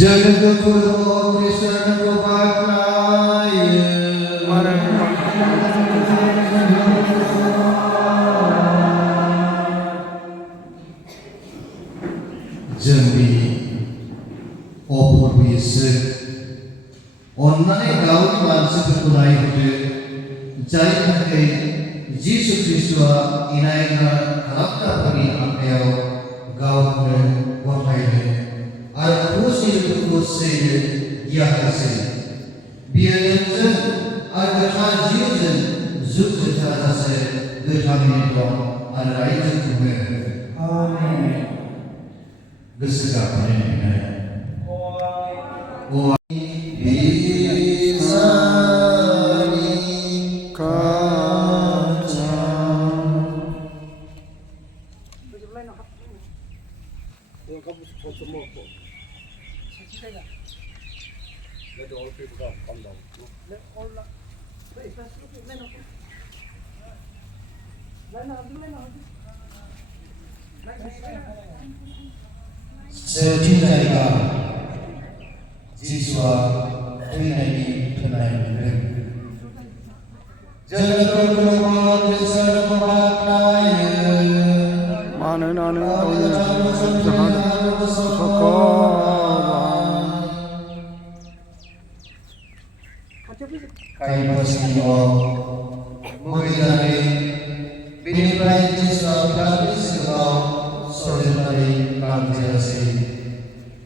जगत गुरु कृष्ण को पाए जोंनि अफुरबिसो अन्नानै गावनि मानसिफोरखौ नायहरदो जाय थाखाय जिसु ख्रिस्ट'आ इनायना खालामग्राफोरनि आखायाव गावखौनो गथायनो आरो क्रुसनि दुखुखौ सैनो गियान होसै बियो नोंजों आरो गोथार जिउजों जुग जोबजाजासे गोथाङैनो दं आरो रायजो खुङो आमेन गोसो गाबनाय Let all people come down. Let all सेथि जायगा जिसुआ थैनायनि फिननाय मोनदों जोंखौ कृष्णखौ बाख्नायो मानोना नों Kaipasniwa Mugidari Biniprai Jiswa Pratri Silau Sorjari Prantiasi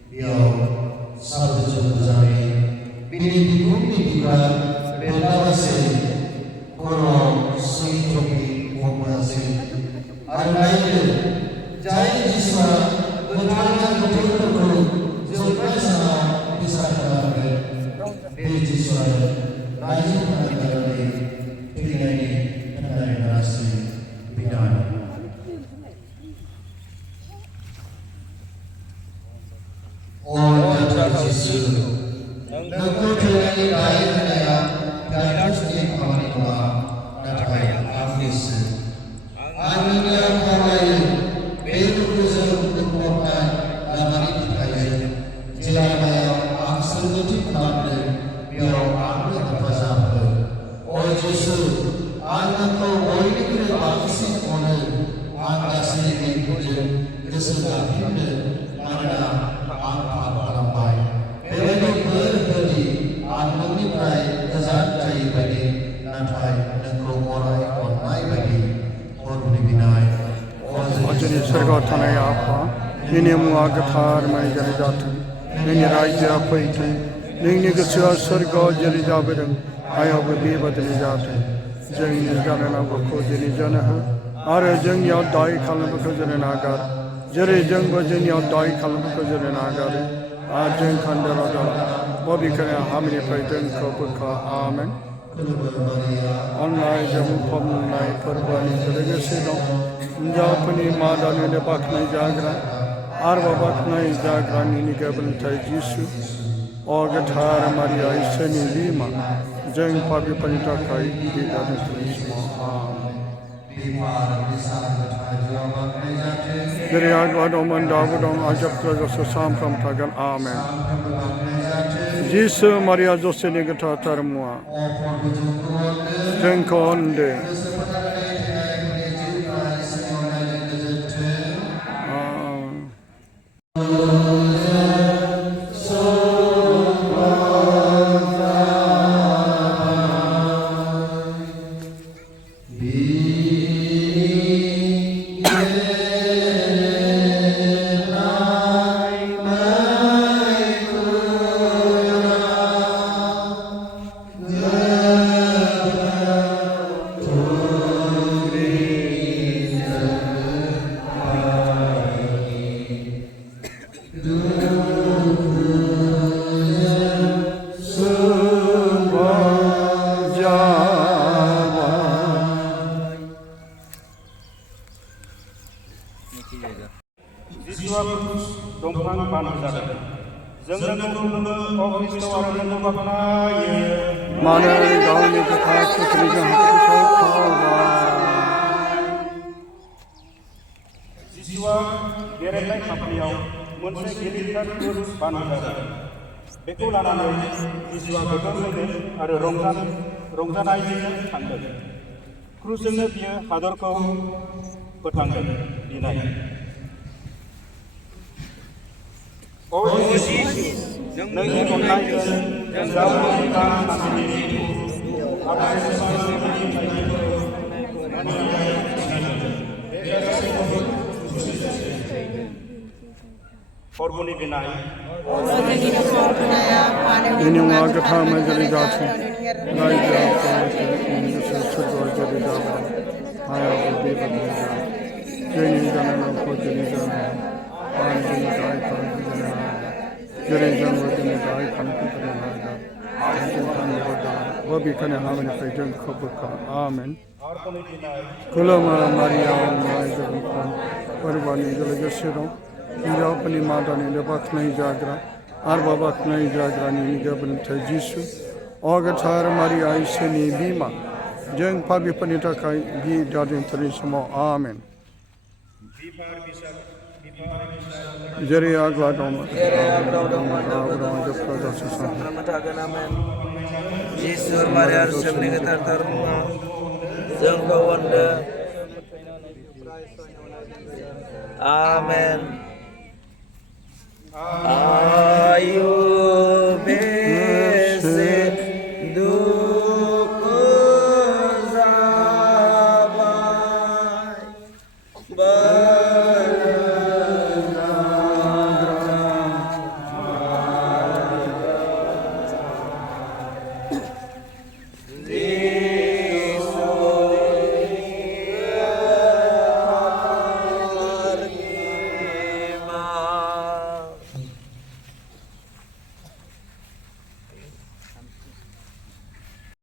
Biau Sabda Jodhari Binipi Kumni Dura Bedawasi Koro Sui Topi Wapasi Arnaidu Jai Jiswa Betana Betul Jodhasa Bisakarabe Bini Jiswa Rajin Panagarani Pinani Panagarasi Binani Orang Jisu Nukul Pinani Bayi Penaya Gadus Di Pamanitwa Natai Afis Anunya Kawaii Beru Kuzul Nukumokan Lamari Pikayu Jilamaya Aksal Guti Kamde Biar Amri Kapazapur Oi Jisu Anakku Oi Nikri Bakisi Kone Anga Sini Kujun Kesudah Hindu Mana Angka Palambai Beri Berhenti Anakni Prai Kezat Jai Bagi Natai Nengko Morai Onai Bagi Oruni Binai Ajani Sarga Tanaya Apa Nini Mua Gathar Mai Jari Jatun Nini Raja Paitan Nini Gusya Sarga Jari Jabiran Aya Budi Badli Jatun Jani Janana Bako Jani Janaha Are Jang Yao Dai Kalamako Jananagar Jari Jang Bajan Yao Dai Kalamako Jananagar Ajang Kandara Bobby Kana Hamini Paitan Kopaka Amen Online Jamu Pamnai Parbani Legacy Japani Madani de Baknai Jagra Arva Baknai Jagra Nini Gabal Tai Jisu Orgatar Maria Iseni Lima Jang Papi Panita Kai Idi Dadu Turismo Dari Agwadom and Davodom Ajapta Josam from Tagan Amen Jisu Maria Joseni Gata Tarmua Jang Konde Dongkang Panjang, Jangan Nunggu Office Tawaran Nubaknaya, मानो गावनि गोथार खुथ्रिजों हाखौ खावबाय जिसुआ गेरेबनाय खाम्फायाव मोनसे गिलिरथार क्रुस बानजादों। बेखौ लानानै जिसुआ गोग्गानायजों आरो रंजानायजों थांदों। क्रुसजोंनो बियो हादरखौ फोथांदों। दिनै अ जिसु, नोंनि अननायजों गावनि गोदान सानस्रिनि हरगुनि बिनाय बेनि मुङा गोथार जेरै जाथों रायजोआ गोसो सोरगोआव जेरै जाबाय हायावबो बेबायदिनो जाबाय जोंनि जानाय लोंनायखौ जेरै जानाय आरो जोंनि गाहाय खालामखौ जेरै जेरै जोंबो दिनै गाहाय खालामखौ जेरै बेखायनो हामनिफ्राय जोंखौ बोखां आमेन खुलुमो मारियाम माय जगन्नाथ फोरबोनि लोगोसे दं हिन्जावफोरनि मादानिनो बाख्नाय जाग्रा आरो बाख्नाय जाग्रानि गोबोरथाय जिसु अ गोथार मारिया इसोरनि बिमा जों पापिफोरनि थाखाय बि दादिनथारनि समाव आमेन जेरै आग्ला दंमोन जिसु मारिया जोंनि गोथार मुङा जोंखौ अनदों आमेन आयु बेसे दुखु जाबाय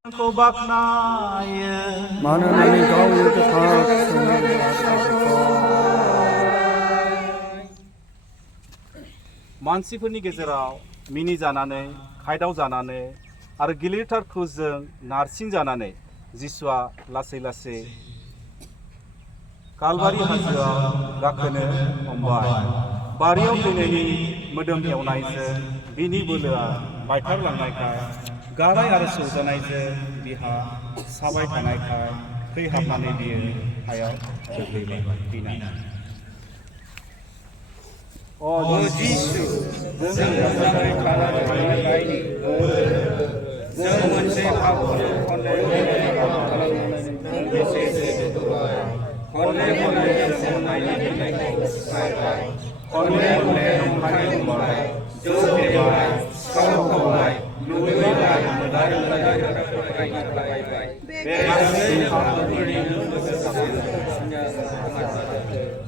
खौ बाख्नायो मानोना गावनि गोथार मानसिफोरनि गेजेराव मिनिजानानै खायदाव जानानै आरो गिलिरथार क्रुसजों नारसिन जानानै जिसुआ लासै लासै कालबारि हाजोआव गाखोनो हमबाय बारियाव थैनायनि मोदोम एवनायजों बिनि बोलोआ बायथारलांनायखाय गाराय आरो सौजानायजों बिहा साबाय थानायखाय थैहाबनानै बियो हायाव गोग्लैबाय बिनाय अ जिसु जों मोजाङै थानानै बायदि जों मोनसे आखुनि खन्नाय खन्नाय जों नायनो फिननायखौ खन्नाय नंखाय बुंबाय जौ फेबाय खावबाय लुबैबाय मोदाय बे गासै आखुफोरनिनो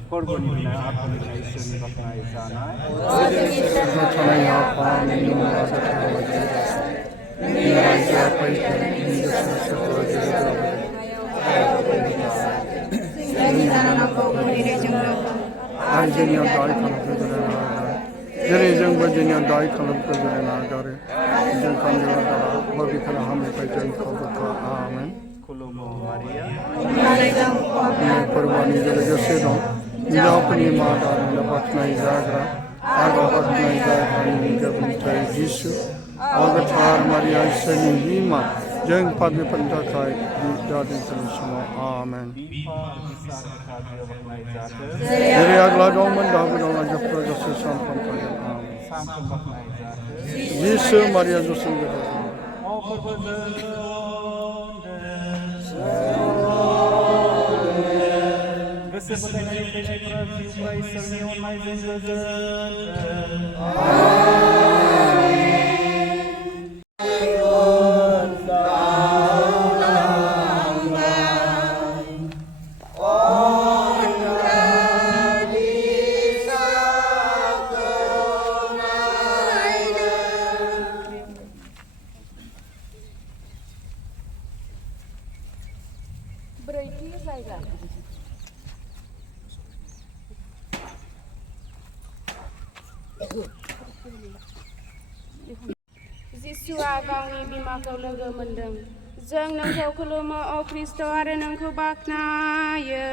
फोरबोनि बिनाय आखुनि इसोरनि बाख्नाय जानाय थानाय आफानि मुङा गोथार रायजोआ फैगोन गोसो सोरगोआव जेरै जाबाय आरो जोंनियाव दाय खालामखौ जेरै नागारो जेरै जोंबो जोंनियाव दाय खालामखौ जेरै नागारो जों खालामनो दारा बेखौनो हामनिफ्राय जोंखौ बोखां आमेन खुलुमो मारिया फोरबोनि लोगोसे दं हिन्जावफोरनि मादानिनो बाख्नाय जाग्रा आरो बाख्नाय जाग्रानि गोबोरथाय जिसु अगोथार मारिया इसोरनि बिमा जों पापिफोरनि थाखाय दादिनथारनि समाव आमेन जेरै आग्ला दंमोन दाबो दं आजोफ्रा गासै सानफ्रोम थागोन आमेन जिसु मारिया जसुन गोथार गोसो फोथायनाय थैनायफोरा जिउफ्रा इसोरनि अननायजों गोजोन ब्रैथि जायगा जिसुआ गावनि बिमाखौ लोगो मोनदों। जों नोंखौ खुलुमो अ ख्रिस्ट' आरो नोंखौ बाख्नायो।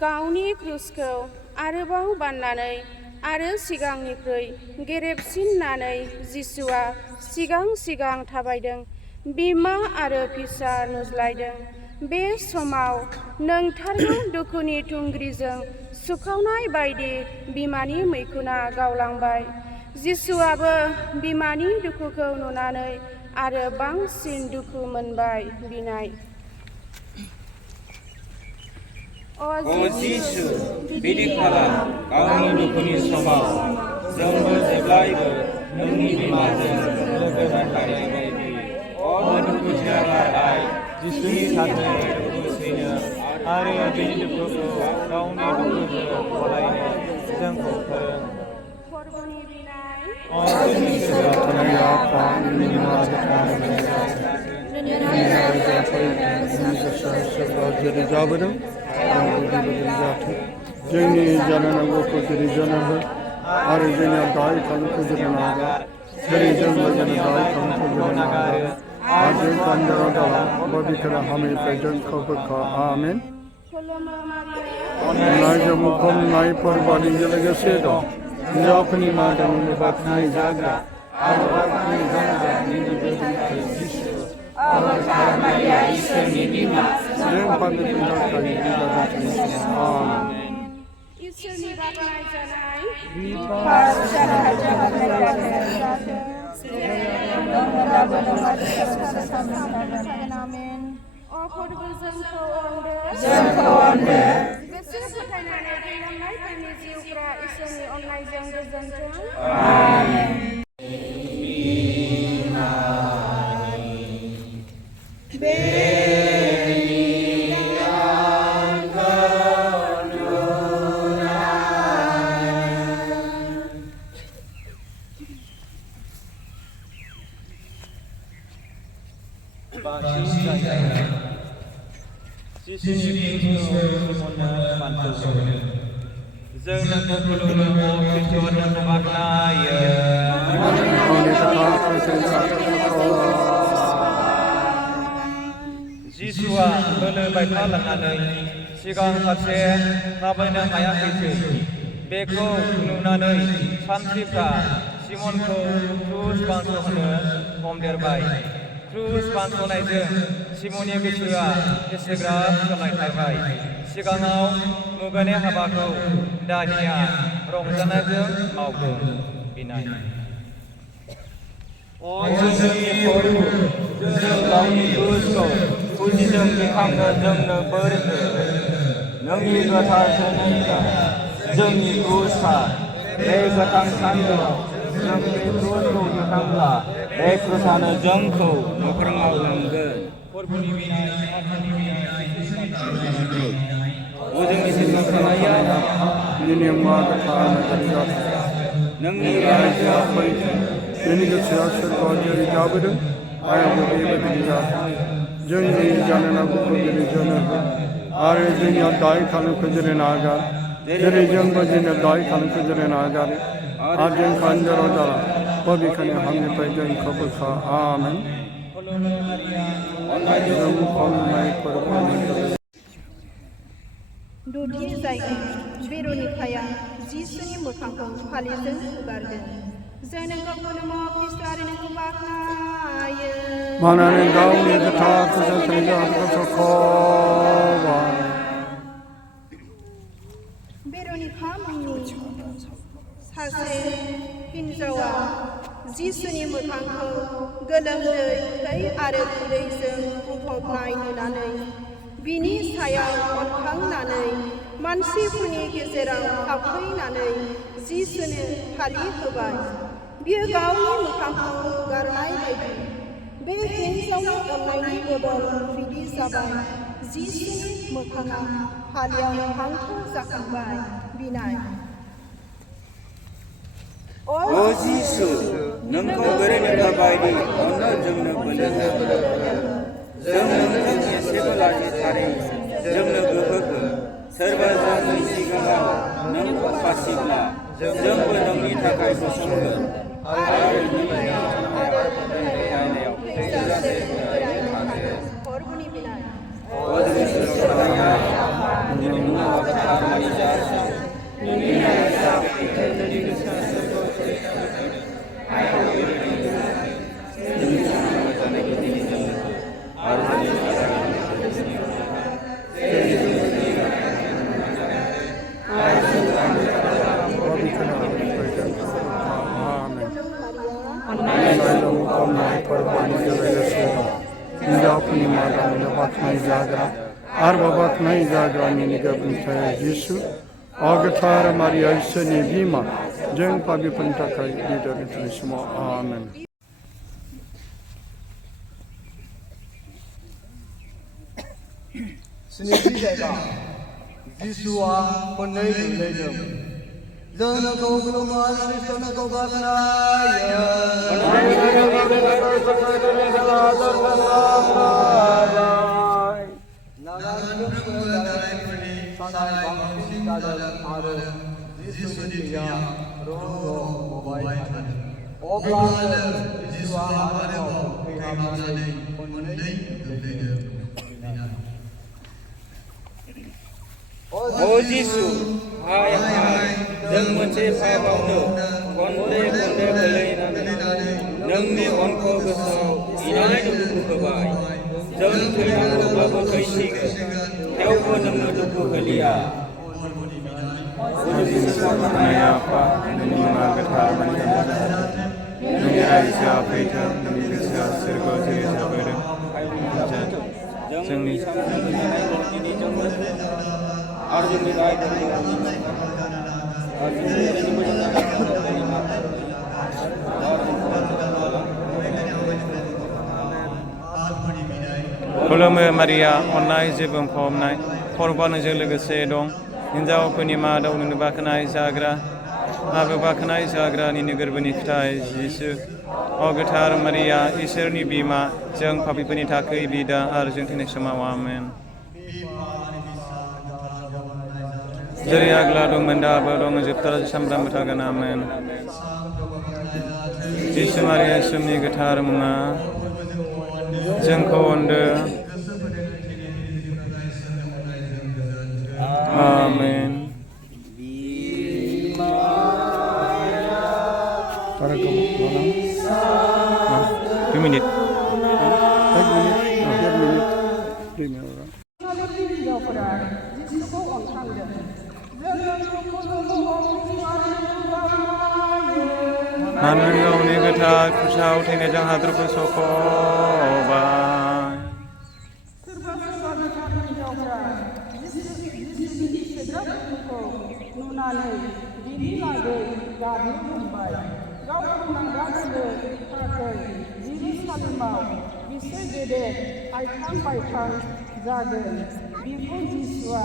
गावनि क्रुसखौ आरोबाव बाननानै आरो सिगांनिख्रुइ गेरेबसिननानै जिसुआ सिगां थाबायदों, बिमा आरो फिसा नुज्लायदों। बे समाव नोंथारगौ दुखुनि थुंग्रिजों सुखावनाय बायदि बिमानि मैखुना गावलांबाय। जिसुआबो बिमानि दुखुखौ नुनानै आरो बांसिन दुखु मोनबाय। बिनाय अ जिसु, बिदि खालाम गावनि दुखुनि समाव जोंबो जेब्लायबो नोंनि बिमाजों लोगो जानाय बायदि। अ दुखुथिया गारनाय जिसुनि साथै दुखु सैनो आरो बिनि दुखुखौ गावनि दुखुजों गलायनो जोंखौ फोरों। फोरबोनि बिनाय अ जोंनि सोरगोआव थानाय आफा, नोंनि मुङा गोथार जेरै जाबोदों जोंनि जानो नांगौखौ जेरै जानो हो आरो जोंनियाव दाय खालामखौ जेरै नागार जेरै जोंबो जोंनि दाय खालामखौ जेरै नागार आरो जों गान्दाराव दाला बबिखौनो हामिनिफ्राय जोंखौ बोखा आमेन। खुलुमो मारिया अननायजों मुखमनाय फोरबोनि लोगोसे दं हिन्जावफोरनि मादावनो बाख्नाय जाग्रा आरो बाख्नाय जाग्रा इसोरनि बाख्नाय जानाय अफोरबो जोंखौ अनदो गोसो फोथायनानै थैलांनायफोरनि जिउफ्रा इसोरनि अननायजों गोजोनथों। जों नोंखौ खुलुमो अ ख्रिस्ट' नोंखौ बाख्नायो। जिसुआ बोलो बायथा लांनानै सिगां फारसे थाबायनो हायाखैसै। बेखौ नुनानै सानथ्रिफ्रा सिमनखौ क्रुस बानस'होनो हमदेरबाय। क्रुस बानस'नायजों सिमननि गोसोआ एसेग्राब सोलायथारबाय। सिगाङाव मुगानि हाबाखौ दानिया रंजानायजों मावदों। बिनाय अ जोंनि प्रभु, जों गावनि क्रुसखौ फुजिजों दिखांनो जोंनो बोर हो। नोंनि गोथार थैनायजों जोंनि क्रुसआ बे गोथां सानदोआव जों बे क्रुसखौ दिखांब्ला बे क्रुसआनो जोंखौ मोख्राङाव लांगोन। फोरबोनि बिनाय आफानि बिनाय जोंनि सोरगोआव थानाया नोंनि रायजोआ फैथों, जोंनि गोसोआ सोरगोआव जेरै जाबोदों आयाबो बेबायदि जाथों। जोंनि जानो नांगौखौ जेरै जानो हो आरो जोंनियाव दाय खालामखौ जेरै नागार जेरै जोंबो जोंनियाव दाय खालामखौ जेरै नागारो आरो जों गान्दाराव जाला बबेखानि हामनिफ्राय जोंखौ बोखा आमेन। जों मुखमनाय फोरबोनि दथि जायगा बेर'निकाया जिसुनि मोखांखौ फालिजों हुगारदों। जों नोंखौ खुलुमो ख्रिस्ट' आरो नोंखौ बाख्नायो। मानोना गावनि गोथार फोजोबथायजों बेर'निका मुंनि सासे हिन्जावा जिसुनि मोखांखौ गोलोमदै थै आरो खुदैजों बुंफबनाय नुनानै बिनि सायाव अनखांनानै मानसिफोरनि गेजेराव हाबफैनानै जिसुनो फालि होबाय। बियो गावनि मोखांखौ गारनाय बायदि बे हिन्जावनि अननायनि बदल बिदि जाबाय। जिसुनि मोखाङा फालियाव हांखो जाखांबाय। बिनाय अ जिसु, नोंखौ बेरेनिका बायदि अननो जोंनो बोलो हो। जों नोंजों एसेबो लाजिथारै जोंनो गोहो हो। सोरबा जोंनि सिगाङाव नोंखौ बासिब्ला जोंबो नोंनि थाखाय गसंगोन आरो रायनायाव थैजासे हरगुनि बिलाइ हिन्जावफोरनि मादावनो बाख्नाय जाग्रा आरो बाख्नाय जाग्रानि गोब्राबनिफ्राय जिसु अगोथार मारिया इसोरनि बिमा जों पापिफोरनि थाखाय बिदानि समाव आमेन। स्निथि जायगा जिसुआ खननै नुलायदों जों नोंखौ खुलुमो ख्रिस्ट' नोंखौ बाख्नायो आरो जिसुनि थैया रंबाय थादों अब्लानो जिसुआ आरोबाव फैहाबनानै खननै नुलायदों। ओ जिसु हाय हाय जों मोनसे पापावनो खनले खनले गोलैनानै नोंनि अनखौ गोसोआव इनाय दुखु होबाय जों थैनांगौब्लाबो थैसिगोन थेवबो नोंनो दुखु होलिया आफा नोंनि मुङा गोथार नोंनि रायजोआ फैथों नोंनि गोसोआ सोरगोआव जेरै जाबोदों जोंनि आरो जोंनि राय खुलुमो मारिया अननाय जेबो बुंफबनाय खरबानोजों लोगोसे दं हिन्जावफोरनि मादाव नोंनो बाख्नाय जाग्रा आरो बाख्नाय जाग्रानि गोरबोनि फिथाइ जिसु अगोथार मारिया इसोरनि बिमा जों पापिफोरनि थाखाय बिदा आरो जों थैनाय समाव आमेन। जेरै आग्ला दंमोन दाबो दं जोबथार सामफ्रामबो थागोन आमेन। जिसु मारिया इसोरनि गोथार मुङा जोंखौ अनदो आमेन। Para kamu malam 2 minit 1 minit 2 minit orang हिन्जावफोरा जिसुखौ अनखांदों जों नोंखौ खुलुमो मानो गावनि गोथार खुसाव थैनायजों हादरखौ सख'बाय सोरबा गोथार हिन्जावफोरा जिसुनि सोद्रोम दुखुखौ नुनानै बिनि बागै गाबनो हमबाय गावखौ नागारनो थाखाय जेरुसालेमाव बिसोर गेदेर आइखां बायखां जागोन बेखौ जिसुआ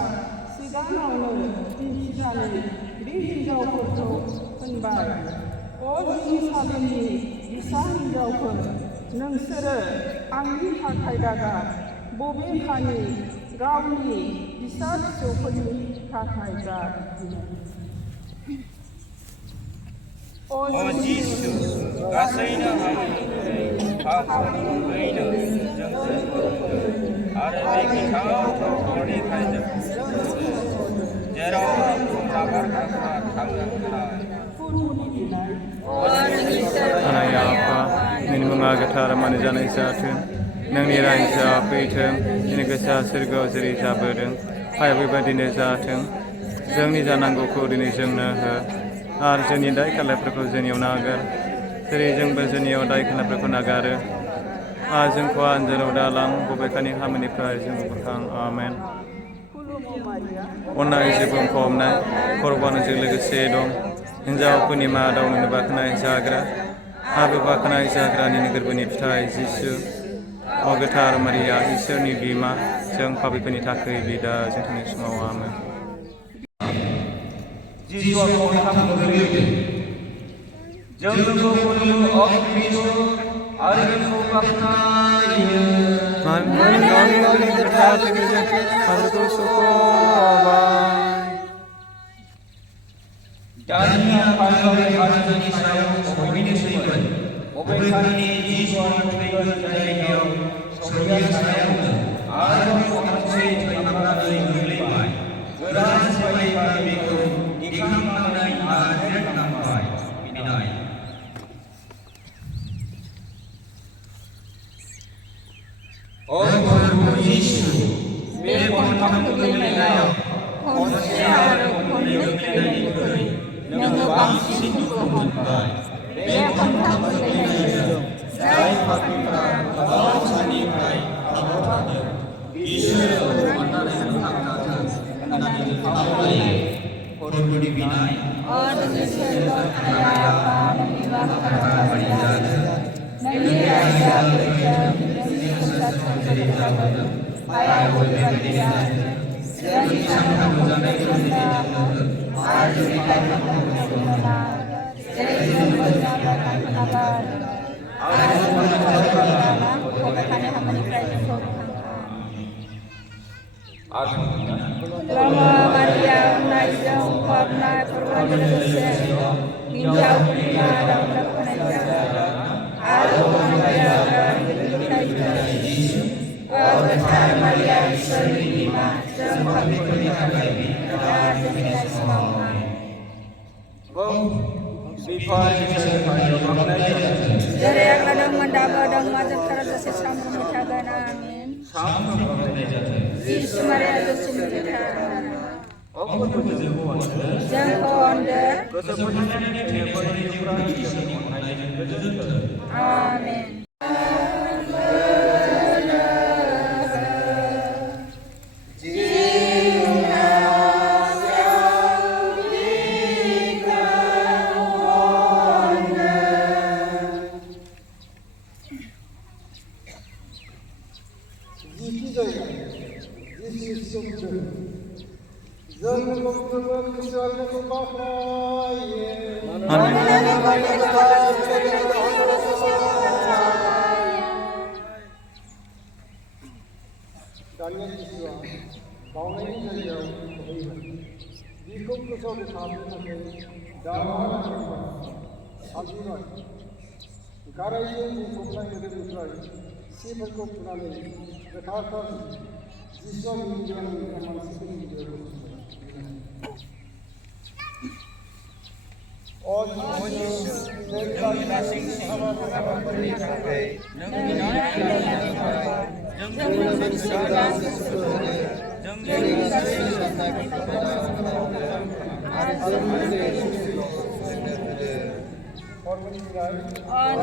सिगाङावनो दिन्थिनानै बे हिन्जावफोरखौ होनबाय अ जेरुसालेमनि बिसा हिन्जावफोर नोंसोरो आंनि थाखाय दागा बबेखानि गावनि फिसा फिसौफोरनि थाखाय गाब अ जिसु गासैनो हाबैनो जोंखौ आरो बे गिथाव हरनिफ्राय जेराव नागारग्राफ्रा थांनो थानाय आफा नोंनि मुङा गोथार मानि जानाय जाथों नोंनि रायजोआ फैथों नोंनि गोसोआ सोरगोआव जेरै जाबोदों हाया बेबायदिनो जाथों जोंनि जानांगौखौ दिनै जोंनो हो आरो जोंनि दाय खालायफोरखौ जोंनियाव नागार जेरै जोंबो जोंनियाव दाय खालायफोरखौ नागारो आरो जोंखौ आनजादाव दालां बबेखानि हामोनिफ्राय जों बोखां आमेन। अननाय जेबो बुंफबनाय खरबानोजों लोगोसे दं हिन्जावफोरनि मादाव नोंनो बाख्नाय जाग्रा आरो बाख्नाय जाग्रानि गोरबोनि फिथाइ जिसु अगोथार मारिया इसोरनि बिमा जों पापिफोरनि थाखाय बिदा जों थैनाय समाव आमेन। जिसुआ अनखां गोग्लैदों जों नोंखौ खुलुमो अ ख्रिस्ट' आरो नोंखौ बाख्नायो मानो गावनि जाहाथे जों हादरखौ सुख'बाय दानिया फारिलाइ हाजोनि सायाव सहैनोसैमोन बबेखानि जिसुआ थैगोन जायगायाव सौहैया सायावनो आरोबाव खनसे थैखांनानै गोग्लैबाय गोदान सिफायग्रा बेखौ दिखांनानै आजावनांबाय बिनाय ओ प्रभु जिसु बे खनथाम गोग्लैनायाव खनसे आरो खननै गोग्लैनायनिख्रुइ नोङो बांसिन दुखु मोनबाय बे खनथाम गोग्लैनायजों जाय पापीफ्रा गोबाव साननिफ्राय थाबथादों बिसोरो अन्नानै थांनाथों होननानै खावलायो प्रभुनि बिनाय नोंनि सोरगोआव थानाय आफा नोंनि बाख्नाया जाथों नोंनि रायजोआ फैथों नोंनि गोसोआ जेरै जादों हायावबो बेबायदि जाथों जोंनि सानफ्रोमबो जानायखौ दिनै जोंनो हो आरो जोंनि दायफोरखौ मोना जेरै जों मोजां खोनाबाय आरो बबेखानि हामानिफ्राय जोंखौ Lama Maria Unajau Warna Korban Dosa Hinjau Kuna Dalam Penajam Alu Maria Berkaitan Besar Maria Selima Jom kami berkaitan dan kita semua Dari yang kadang mendapat dan mazhab terasa sesama mutagan amin Yesus Maria Yesus Maria Jangan onder Amin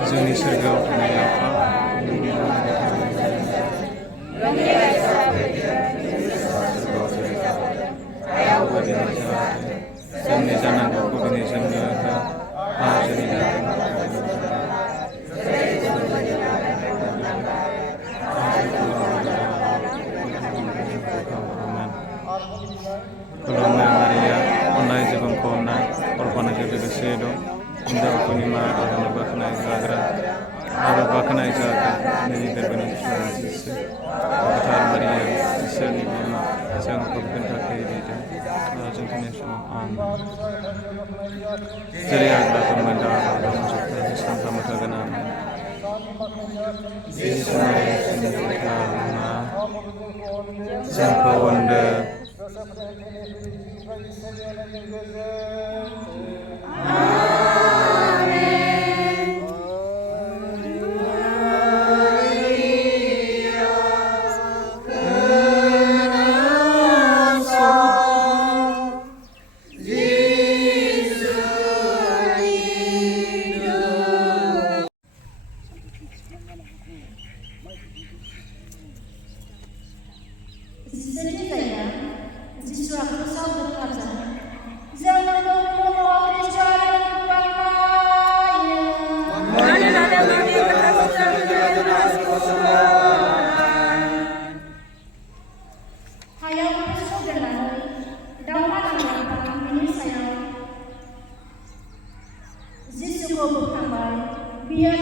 जोंनि सोरगोआव थानाय आफा जोंनि जानांगौखौ दिनै जोंनो हो आरो जोंनि खुलुमनाय मारिया अननाय जिबनखौ अननाय अरफानायजों लोगोसे दं हिन्जावफोरनि मा आरो बाखनाय जाग्रा आरो बाखनाय जाग्रा नैनि देरबोनाय जिसु गोथार मारिया इसोरनि बिमा जों पापफोरनि थाखाय बिदों जों थैनाय समाव आमेन जेरै आग्लाफोरमोन दा आरो जोबथा सानफ्रामबो थागोन आमेन जोंखौ अनदो Biar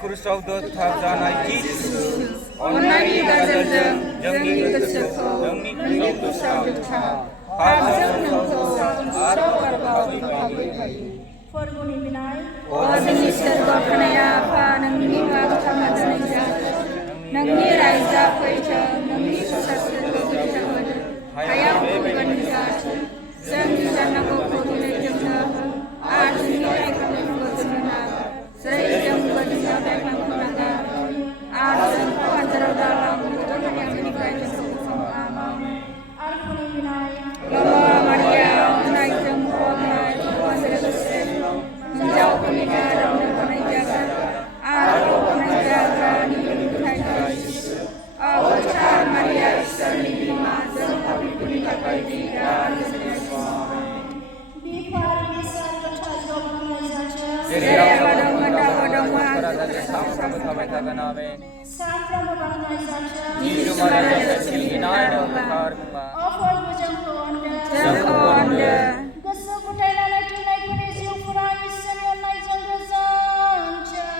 크루스आव दोनथाबजानाय जिसु अन्नायनि गेजेरजों जोंनि गोसोखौ नोंनि क्रुसाव दोनथा आरो जों नोंखौ स्वर्गआव दोनथाबफायो फोरबोनि बिनाय जोंनि सोरगोआव थानाय आफा नोंनि मुङा गाहाम जाथों नोंनि रायजोआ फैथों नोंनि सासोरखौ बिथांमोन हायाव बेबायदि जाथों जोंनि जानांगौखौ दिनै जोंनो हो आरो जोंनि रायखांनायखौ जोंनो नागार जेरै जोंबो जोंनाव रायखांनो नागार आरो जोंखौ आनजादाव दालां नोंनिफ्राय जोंखौ आमेन आरफोरनि बिनाय Mama Maria, अननायजों बुंफबनाय हौवाजों लोगोसे हिन्जावफोरनि गेजेराव नोंखौनाय जागोन आरो गनाय जाग्रानि फिथाइ जिसु गोथार मारिया इसोरनि बिमा जों पापिफोरनि थाखाय दा आरो जोंनि समाव बिफार बिसार गोथार जगन्नाय जाथों जेरै आबादोंमोन दाबो दंमोन सानफ्रामबो थाबाय थागोन आमेन सानफ्रोमबो बांनाय जाथों जिसु मारिया सिबिनाय नोंथार मुङा अफरबो जोंखौ अनदों जोंखौ अनदों गोसो गथायनानै थैनायफोरनि जिउफोरा इसोरनि अननायजों गोजोनथों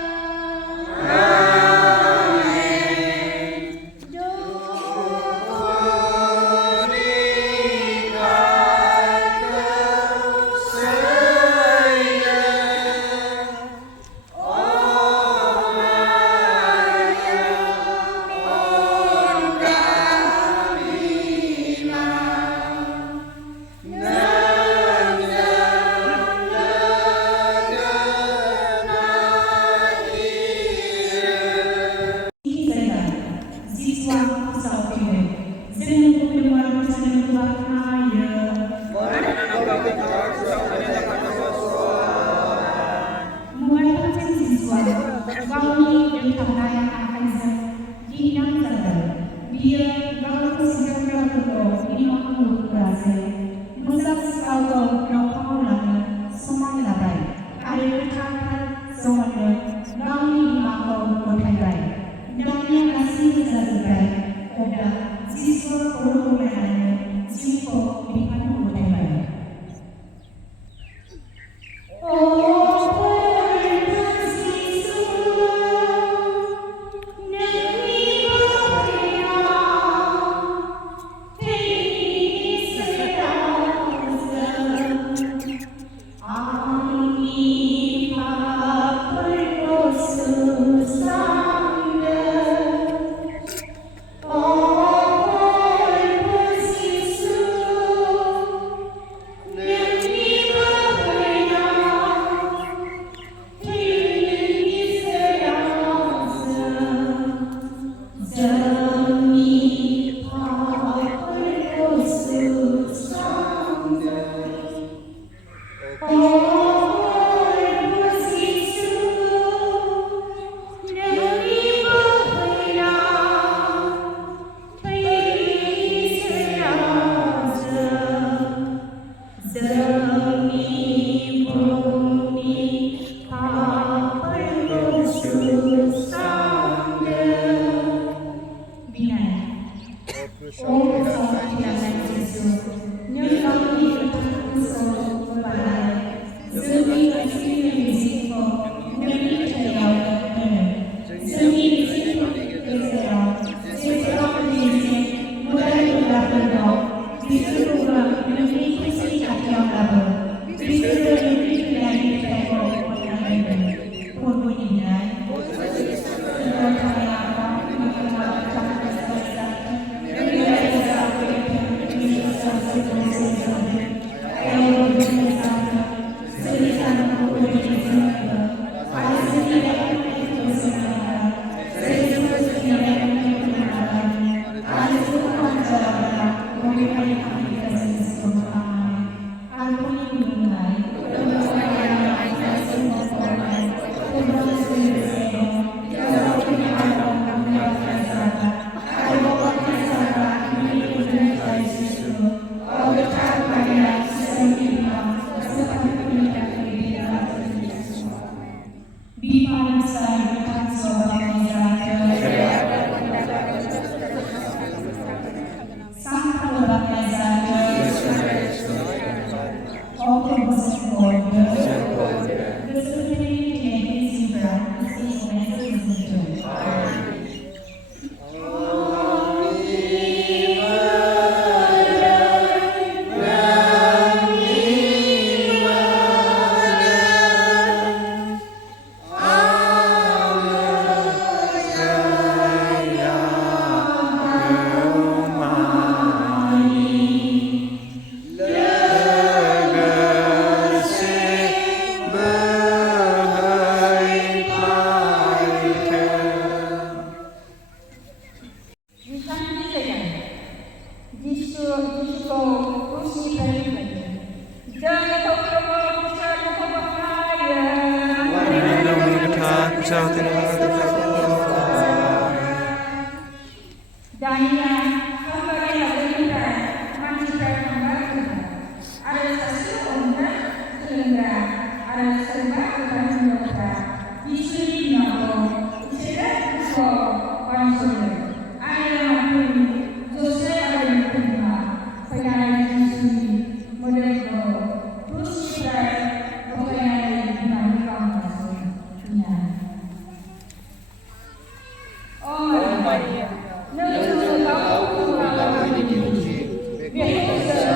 जिसुखौ क्रुसनिफ्राय बोखारदों। जों नोंखौ खुलुमो, खृष्ट नोंखौ बाख्नायो। दानिया गावगारि हादोरनिफ्राय मानसिफ्रा थांबाय फैबाय आरो सासे अनग्रा सोलोंग्रा आरो सोरबा गोदान हिनजावफ्रा जिसुनि बिमाखौ बिसोरो गोसोआव बानस'यो आरो लामाफोरनि जौसे आलायफोरना फैनानै जिसुनि मोदोमखौ क्रुसनिफ्राय बोखायनानै बिमानि गावनायजों थुनाय। मारिया नों गावखौ खुलुमनानै दिन्थि बेखौ जों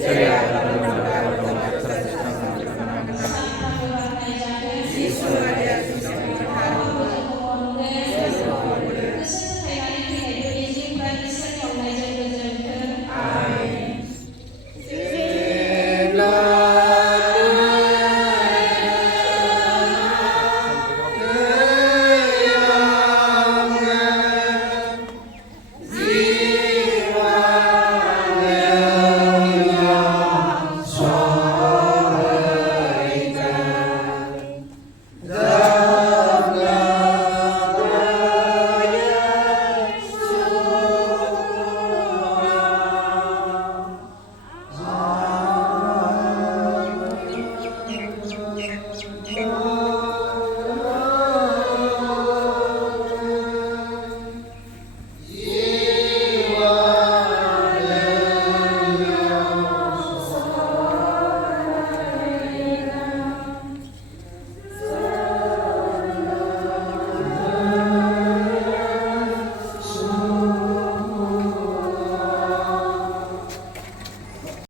Seria